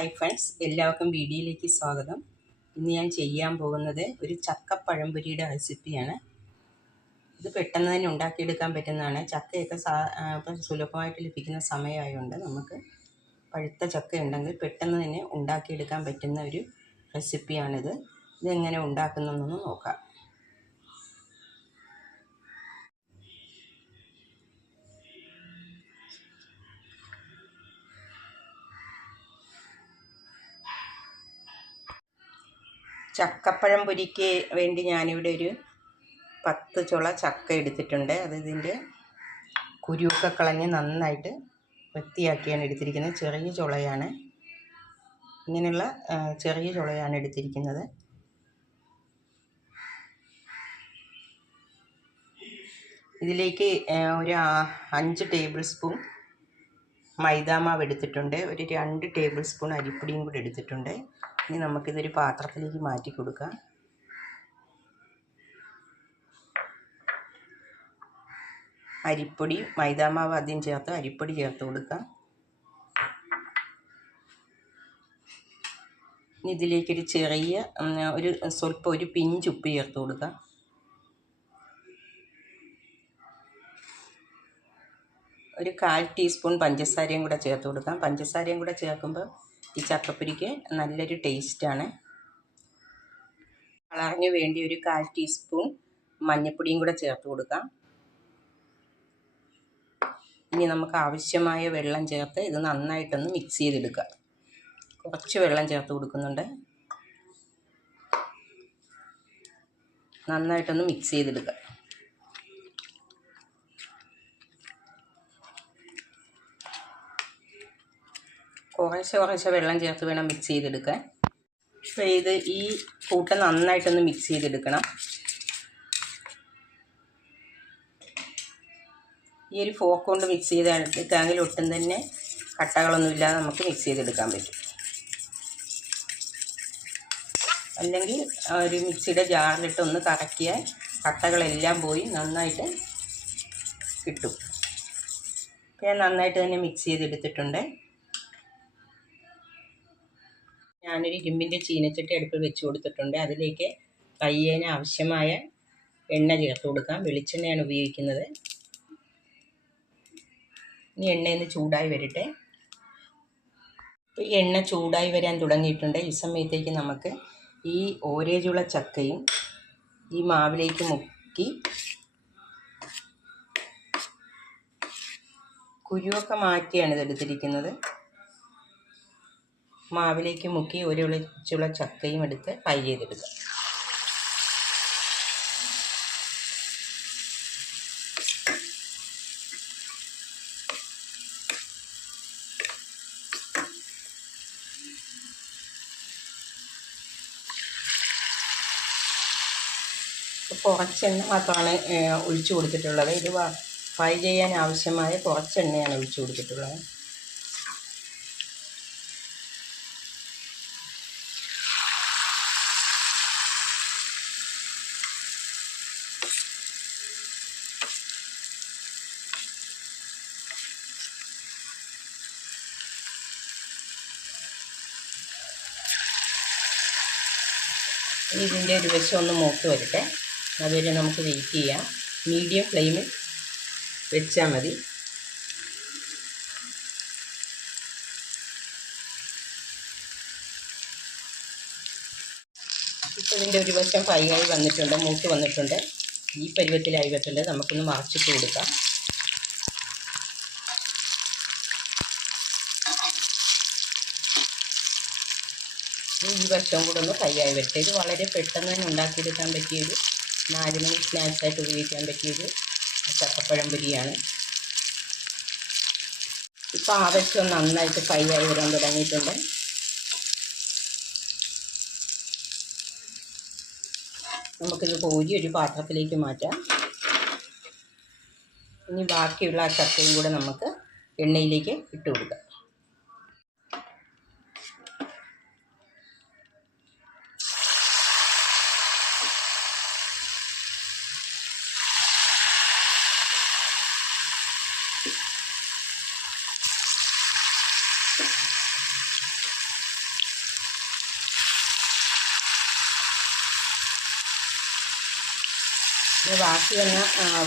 Hi friends, എല്ലാവർക്കും വീഡിയോയിലേക്ക് സ്വാഗതം. ഇന്ന് ഞാൻ ചെയ്യാൻ പോകുന്നത് ഒരു ചക്കപ്പഴംപൊരിയുടെ റെസിപ്പിയാണ്. ഇത് പെട്ടെന്ന് തന്നെ ഉണ്ടാക്കിയെടുക്കാൻ പറ്റുന്നതാണ്. ചക്കയൊക്കെ ഇപ്പം സുലഭമായിട്ട് ലഭിക്കുന്ന സമയമായതുകൊണ്ട് നമുക്ക് പഴുത്ത ചക്ക ഉണ്ടെങ്കിൽ പെട്ടെന്ന് തന്നെ ഉണ്ടാക്കിയെടുക്കാൻ പറ്റുന്ന ഒരു റെസിപ്പിയാണിത്. ഇതെങ്ങനെ ഉണ്ടാക്കുന്നതെന്ന് നോക്കാം. ചക്കപ്പഴം പൊരിക്ക് വേണ്ടി ഞാനിവിടെ ഒരു 10 ചുള ചക്ക എടുത്തിട്ടുണ്ട്. അത് ഇതിൻ്റെ കുരുവൊക്കെ കളഞ്ഞ് നന്നായിട്ട് വൃത്തിയാക്കിയാണ് എടുത്തിരിക്കുന്നത്. ചെറിയ ചുളയാണ്, ഇങ്ങനെയുള്ള ചെറിയ ചുളയാണ് എടുത്തിരിക്കുന്നത്. ഇതിലേക്ക് ഒരു 5 ടേബിൾ സ്പൂൺ മൈദാമാവ് എടുത്തിട്ടുണ്ട്. ഒരു 2 ടേബിൾ സ്പൂൺ അരിപ്പൊടിയും കൂടി എടുത്തിട്ടുണ്ട്. ഇനി നമുക്കിതൊരു പാത്രത്തിലേക്ക് മാറ്റി കൊടുക്കാം. അരിപ്പൊടി, മൈദാമാവ് ആദ്യം ചേർത്ത് അരിപ്പൊടി ചേർത്ത് കൊടുക്കാം. ഇനി ഇതിലേക്കൊരു ചെറിയ ഒരു പിഞ്ച് ഉപ്പ് ചേർത്ത് കൊടുക്കാം. ഒരു 1/4 ടീസ്പൂൺ പഞ്ചസാരയും കൂടെ ചേർത്ത് കൊടുക്കാം. പഞ്ചസാരയും കൂടെ ചേർക്കുമ്പോൾ ഈ ചക്കപ്പൊരിക്ക് നല്ലൊരു ടേസ്റ്റാണ്. കളറിന് വേണ്ടി ഒരു 1/4 ടീസ്പൂൺ മഞ്ഞൾപ്പൊടിയും കൂടെ ചേർത്ത് കൊടുക്കാം. ഇനി നമുക്ക് ആവശ്യമായ വെള്ളം ചേർത്ത് ഇത് നന്നായിട്ടൊന്ന് മിക്സ് ചെയ്തെടുക്കാം. കുറച്ച് വെള്ളം ചേർത്ത് കൊടുക്കുന്നുണ്ട്. നന്നായിട്ടൊന്ന് മിക്സ് ചെയ്തെടുക്കുക. കുറേശ്ശെ വെള്ളം ചേർത്ത് വേണം മിക്സ് ചെയ്തെടുക്കാൻ. ഇപ്പോൾ ഈ കൂട്ട് നന്നായിട്ടൊന്ന് മിക്സ് ചെയ്തെടുക്കണം. ഈ ഒരു ഫോർക്ക് കൊണ്ട് മിക്സ് ചെയ്തെടുക്കാമെങ്കിൽ ഒട്ടും തന്നെ കട്ടകളൊന്നുമില്ലാതെ നമുക്ക് മിക്സ് ചെയ്തെടുക്കാൻ പറ്റും. അല്ലെങ്കിൽ ഒരു മിക്സിയുടെ ജാറിലിട്ട് ഒന്ന് കറക്കിയാൽ കട്ടകളെല്ലാം പോയി നന്നായിട്ട് കിട്ടും. ഞാൻ നന്നായിട്ട് തന്നെ മിക്സ് ചെയ്തെടുത്തിട്ടുണ്ട്. ഞാനൊരു ഇരുമ്പിൻ്റെ ചീനച്ചട്ടി അടുപ്പിൽ വെച്ച് കൊടുത്തിട്ടുണ്ട്. അതിലേക്ക് കയ്യേന് ആവശ്യമായ എണ്ണ ചേർത്ത് കൊടുക്കാം. വെളിച്ചെണ്ണയാണ് ഉപയോഗിക്കുന്നത്. ഇനി എണ്ണയൊന്ന് ചൂടായി വരട്ടെ. ഇപ്പോൾ എണ്ണ ചൂടായി വരാൻ തുടങ്ങിയിട്ടുണ്ട്. ഈ സമയത്തേക്ക് നമുക്ക് ഈ ഓരേജുള്ള ചക്കയും ഈ മാവിലേക്ക് മുക്കി കുരുവൊക്കെ മാറ്റിയാണ് ഇതെടുത്തിരിക്കുന്നത്. മാവിലേക്ക് മുക്കി ഒരൊളിച്ചുള്ള ചക്കയും എടുത്ത് ഫ്രൈ ചെയ്തെടുക്കുക. കുറച്ചെണ്ണ മാത്രമാണ് ഒഴിച്ചു കൊടുത്തിട്ടുള്ളത്. ഇത് ഫ്രൈ ചെയ്യാൻ ആവശ്യമായ കുറച്ചെണ്ണയാണ് ഒഴിച്ചു കൊടുത്തിട്ടുള്ളത്. ഇതിൻ്റെ ഒരു വശം ഒന്ന് മൂത്ത് വരട്ടെ. അതുവരെ നമുക്ക് വെയിറ്റ് ചെയ്യാം. മീഡിയം ഫ്ലെയിമിൽ വെച്ചാൽ മതി. ഇപ്പോൾ ഇതിൻ്റെ ഒരു വശം ഫ്രൈ ആയി വന്നിട്ടുണ്ട്, മൂത്ത് വന്നിട്ടുണ്ട്. ഈ പരുവത്തിലായി വന്നിട്ടുണ്ട്. നമുക്കൊന്ന് മറച്ചിട്ട് കൊടുക്കാം. ഈ വശവും കൂടെ ഒന്ന് ഫ്രൈ ആയി വരട്ടെ. ഇത് വളരെ പെട്ടെന്ന് തന്നെ ഉണ്ടാക്കിയെടുക്കാൻ പറ്റിയൊരു 4 മണി സ്നാക്സായിട്ട് ഉപയോഗിക്കാൻ പറ്റിയൊരു ചക്കപ്പഴം പൊരിയാണ്. ഇപ്പോൾ ആ വശം നന്നായിട്ട് ഫ്രൈ ആയി വരാൻ തുടങ്ങിയിട്ടുണ്ട്. നമുക്കിത് കോരി ഒരു പാത്രത്തിലേക്ക് മാറ്റാം. ഇനി ബാക്കിയുള്ള ആ ചക്കയും കൂടെ നമുക്ക് എണ്ണയിലേക്ക് ഇട്ട് കൊടുക്കാം.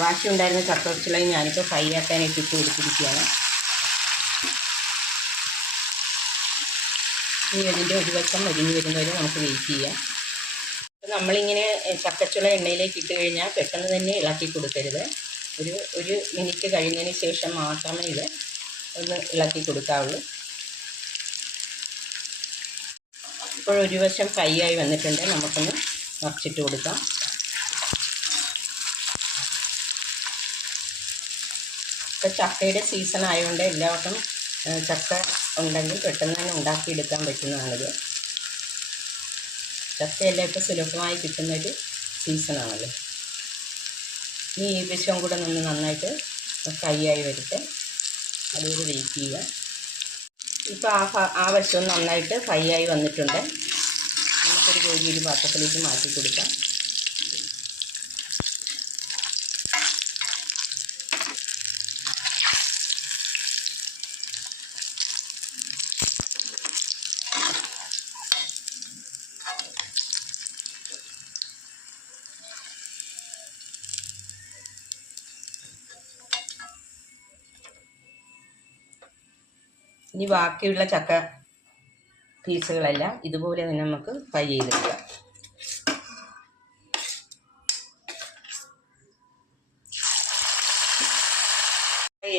ബാക്കി ഉണ്ടായിരുന്ന ചക്കച്ചുളയും ഞാനിപ്പോൾ ഫ്രൈ ആക്കാനായിട്ട് ഇട്ട് കൊടുത്തിരിക്കുകയാണ്. ഇനി അതിൻ്റെ ഒരു വശം മരിഞ്ഞ് വരുന്നവരെ നമുക്ക് വെയിറ്റ് ചെയ്യാം. നമ്മളിങ്ങനെ ചക്കച്ചുള എണ്ണയിലേക്ക് ഇട്ട് കഴിഞ്ഞാൽ പെട്ടെന്ന് തന്നെ ഇളക്കി കൊടുക്കരുത്. ഒരു മിനിറ്റ് കഴിഞ്ഞതിന് ശേഷം മാത്രമേ ഇത് ഒന്ന് ഇളക്കി കൊടുക്കാവുള്ളൂ. ഇപ്പോൾ ഒരു വശം ഫ്രൈ ആയി വന്നിട്ടുണ്ട്. നമുക്കൊന്ന് മറിച്ചിട്ട് കൊടുക്കാം. ഇപ്പോൾ ചക്കയുടെ സീസൺ ആയതുകൊണ്ട് എല്ലാവർക്കും ചക്ക ഉണ്ടെങ്കിൽ പെട്ടെന്ന് തന്നെ ഉണ്ടാക്കിയെടുക്കാൻ പറ്റുന്നതാണിത്. ചക്കയെല്ലാം ഇപ്പോൾ സുലഭമായി കിട്ടുന്നൊരു സീസണാണല്ലോ. ഇനി ഈ വശവും കൂടെ നിന്ന് നന്നായിട്ട് ഫ്രൈ ആയി വരട്ടെ. അതുകൂടി വെയിറ്റ് ചെയ്യുക. ഇപ്പോൾ ആ വശവും നന്നായിട്ട് ഫ്രൈ ആയി വന്നിട്ടുണ്ട്. നമുക്കൊരു കോരിയൊരു പാത്രത്തിലേക്ക് മാറ്റി കൊടുക്കാം. ഇനി ബാക്കിയുള്ള ചക്ക പീസുകളെല്ലാം ഇതുപോലെ തന്നെ നമുക്ക് ഫ്രൈ ചെയ്തെടുക്കാം.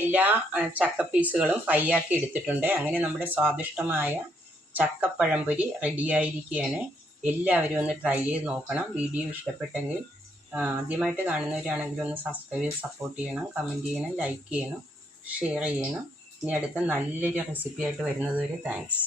എല്ലാ ചക്ക പീസുകളും ഫ്രൈ ആക്കി എടുത്തിട്ടുണ്ട്. അങ്ങനെ നമ്മുടെ സ്വാദിഷ്ടമായ ചക്കപ്പഴംപൊരി റെഡിയായിരിക്കുകയാണ്. എല്ലാവരും ഒന്ന് ട്രൈ ചെയ്ത് നോക്കണം. വീഡിയോ ഇഷ്ടപ്പെട്ടെങ്കിൽ ആദ്യമായിട്ട് കാണുന്നവരാണെങ്കിൽ ഒന്ന് സബ്സ്ക്രൈബ് ചെയ്ത് സപ്പോർട്ട് ചെയ്യണം, കമൻറ്റ് ചെയ്യണം, ലൈക്ക് ചെയ്യണം, ഷെയർ ചെയ്യണം. ഇനി അടുത്ത നല്ലൊരു റെസിപ്പിയായിട്ട് വരുന്നത് വരെ താങ്ക്സ്.